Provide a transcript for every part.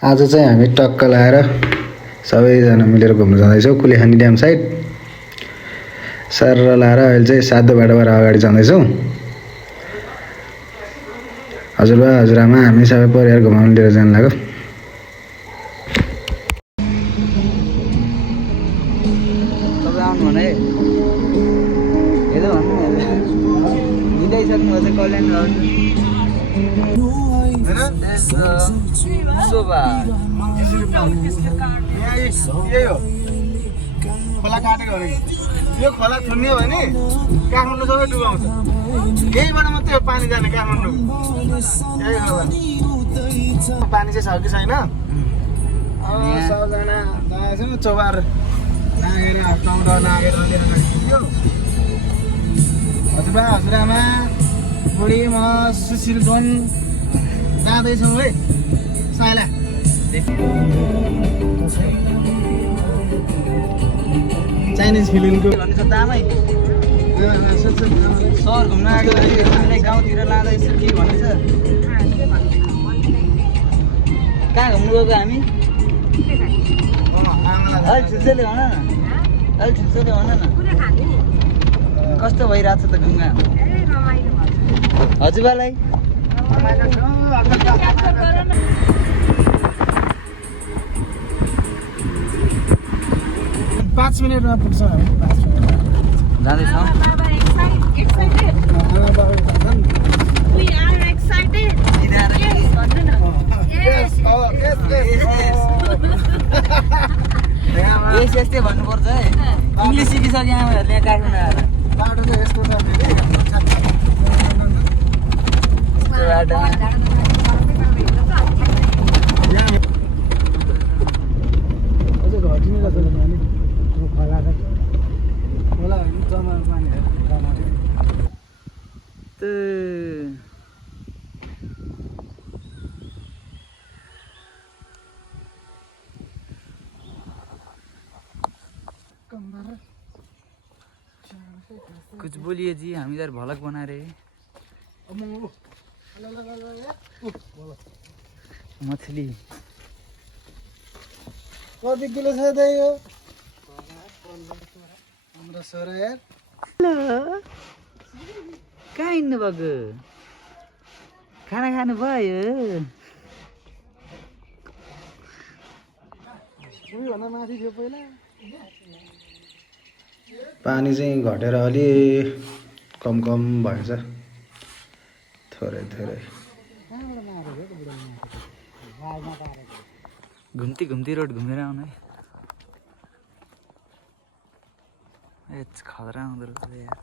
आज चाहिँ हामी टक्क लाएर सबैजना मिलेर घुम्न जाँदैछौँ कुलेखानी ड्याम साइड सर लाएर अहिले चाहिँ सातो बाटोबाट अगाडि जाँदैछौँ। हजुरबा हजुरआमा हामी सबै परिवार घुमाउनु लिएर जानु लाग्यो। तपाईँ आउनु भने हेलो भन्नु बुझाइसक्नु अझ कल्याण शोभा खोला काटेको भने यो खोला थुन्यो भने काठमाडौँ सबै डुबाउँछ। यहीबाट मात्रै पानी जाने काठमाडौँ यही खोला। पानी चाहिँ छ कि छैन सबजना जाँदैछौँ चौबार नागेर टौँडा नागेर हजुरबा हजुरआमा बुढी म सुशील जोन जाँदैछौँ है साइला। चाइनिज फिल्मको भन्नु छ दामै सहर घुम्न आएको हामीलाई गाउँतिर लाँदा यसो के भन्नु छ कहाँ घुम्नु गएको हामी अलि ठुल्छोले भन न अलि ठुल्छोले भन न कस्तो भइरहेको छ त घुम्न हजुरबालाई 5 मिनटमा पुग्छ हामी 5 मिनट जाँदैछौँ यस्तै भन्नुपर्छ है इङ्ग्लिस सिकिसक्यो आमाहरूले यहाँ काठमाडौँ आएर बाटो चाहिँ यस्तो छ कुछ बोलिए जी हम इधर भलक बना रहे मछली कति किलो छ त यो हाम्रो छोरा यार कहाँ हिँड्नु भएको खाना खानु भयो माथि थियो पहिला पानी चाहिँ घटेर अलि कम भएछ थोरै घुम्ती रोड घुमेर आउनु है ए खतरा आउँदो रहेछ यार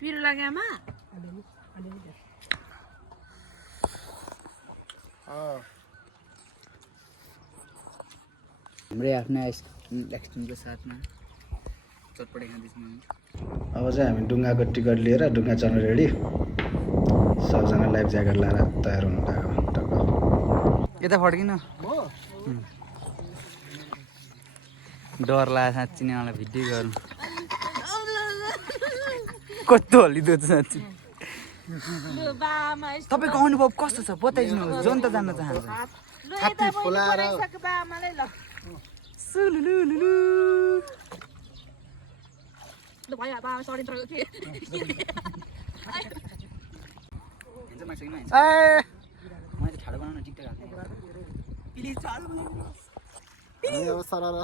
पिरो लाग्यो आमा हाम्रै आफ्नै एक्सटेन्डको साथमा चटपटे खाँदैछौँ हामी अब चाहिँ हामी डुङ्गाको टिकट लिएर डुङ्गा चढ्न रेडी सबजना लाइफ ज्याकेट लाएर तयार हुनु लाग्यो टक्क यता फर्किन डर लाग्यो साँच्ची नै मलाई भिडियो गर्नु कस्तो हल्लिँदो छ साँच्ची तपाईँको अनुभव कस्तो छ बताइदिनुहोस् जन त जान्न चाहन्छ छाती फुलाएर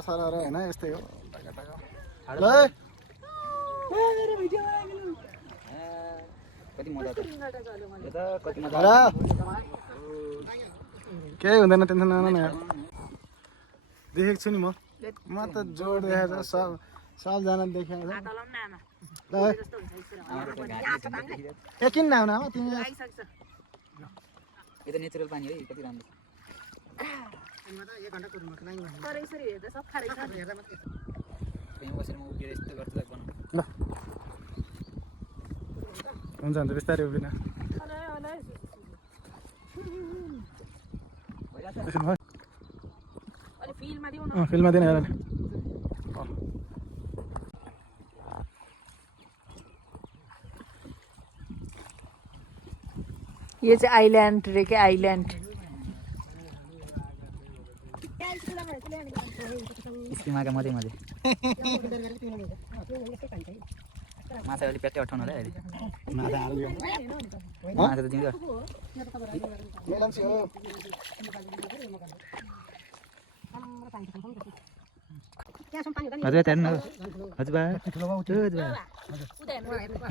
सरर होइन यस्तै हो कति मजा केही हुँदैन टेन्सन नन देखेको छु नि म त जोड देखाएको छ सबजना देखाएको छ किन नआउन हो तिमी यो त नेचुरल पानी है कति राम्रो कहीँ बसेर म उभिएर यस्तो गर्छु ल हुन्छ हुन्छ बिस्तारै उभिन फिल्ममा दिनु हेर ये चाहिँ आइल्यान्ड रे के आइल्यान्ड स्किमाका मध्ये मध्ये माछा अलिक पेटै अठाउनु होला अहिले माछा त दिन्छ हजुर त्यहाँ हेर्नु हजुर बा हजुर बा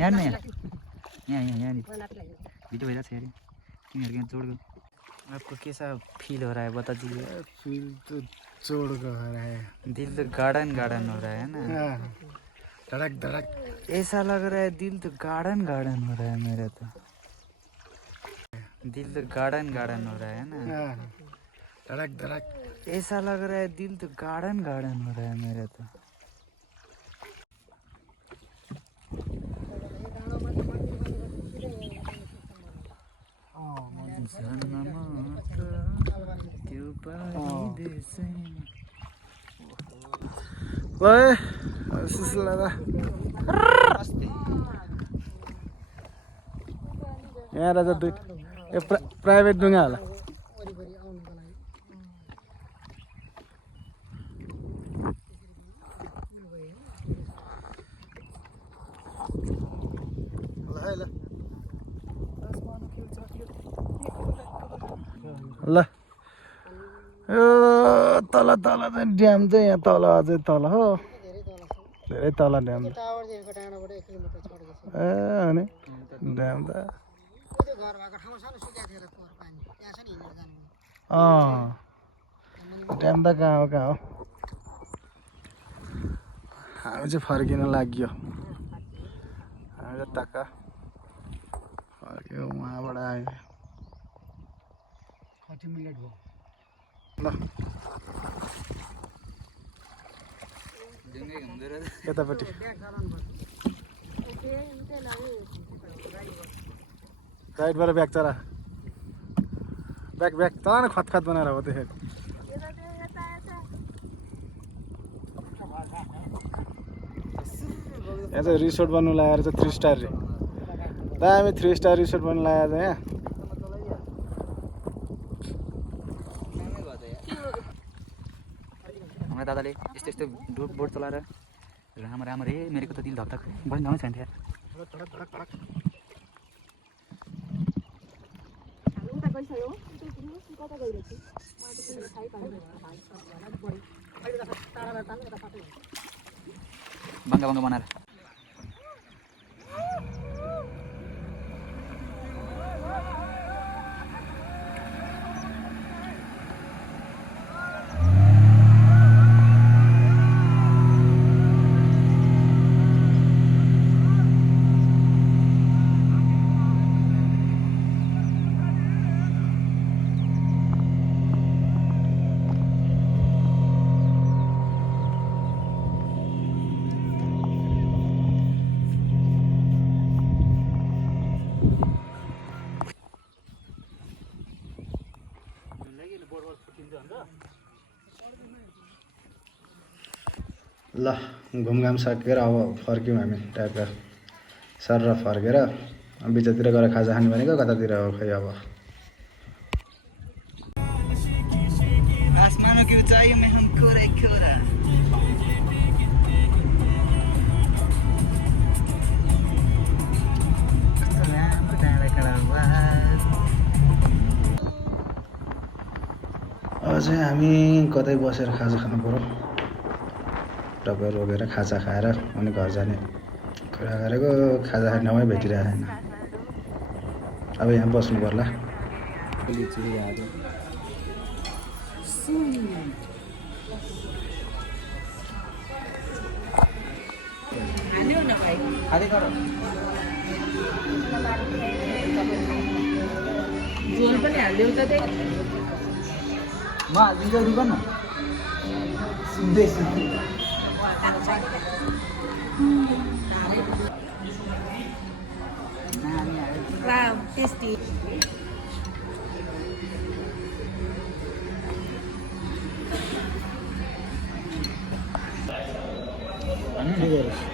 यहाँ न यहाँ भिडियो भइरहेको छ अरे तिमीहरू यहाँ जोड आपको कैसा फील हो रहा है बता दीजिए फील तो जोड़ का हो रहा है दिल तो गार्डन गार्डन हो रहा है ना धड़क धड़क ऐसा लग रहा है दिल तो गार्डन गार्डन हो रहा है मेरा तो दिल तो गार्डन गार्डन हो रहा है ना धड़क धड़क ऐसा लग रहा है दिल तो गार्डन गार्डन हो रहा है मेरा तो ओए सिलसिला यहाँ राजा दुई प्राइभेट डुङ्गा होला ल यो तल तल चाहिँ ड्याम चाहिँ यहाँ तल अझै तल हो धेरै तल ड्याम ए अनि ड्याम त ड्याम त कहाँ हो हामी चाहिँ फर्किन लाग्यो हामी चाहिँ टक्क फर्क्यो उहाँबाट आयो ल यतापट्टि राइटबाट ब्याग चरा ब्याग तल न खतखत बनाएर हो त्यो यहाँ चाहिँ रिसोर्ट बन्नु लगाएर चाहिँ 3 स्टार रे दामी 3 स्टार रिसोर्ट बन्नु लगाएर चाहिँ यहाँ हमारा दादाले यस्तो यस्तो बोट चलाएर राम राम रे मेरेको त दिल धक्धक बढ्न जान्छ नि बङ्गा बङ्गा बनाएर ल घुमघाम सकेर अब फर्क्यौँ हामी टाइपका सर र फर्केर बिचतिर गएर खाजा खाने भनेको कतातिर हो खै अब आसमानों की ऊंचाई में हम खोरा खोरा अझै हामी कतै बसेर खाजा खानु पर्यो टक्क रोकेर खाजा खाएर अनि घर जाने कुरा गरेको खाजा खाने ठाउँमै भेटिरहेको छैन अब यहाँ बस्नु पर्ला झोल पनि हालिदेऊ त त्यही म हालिदिन्छु रुकन न वाव टेस्टी के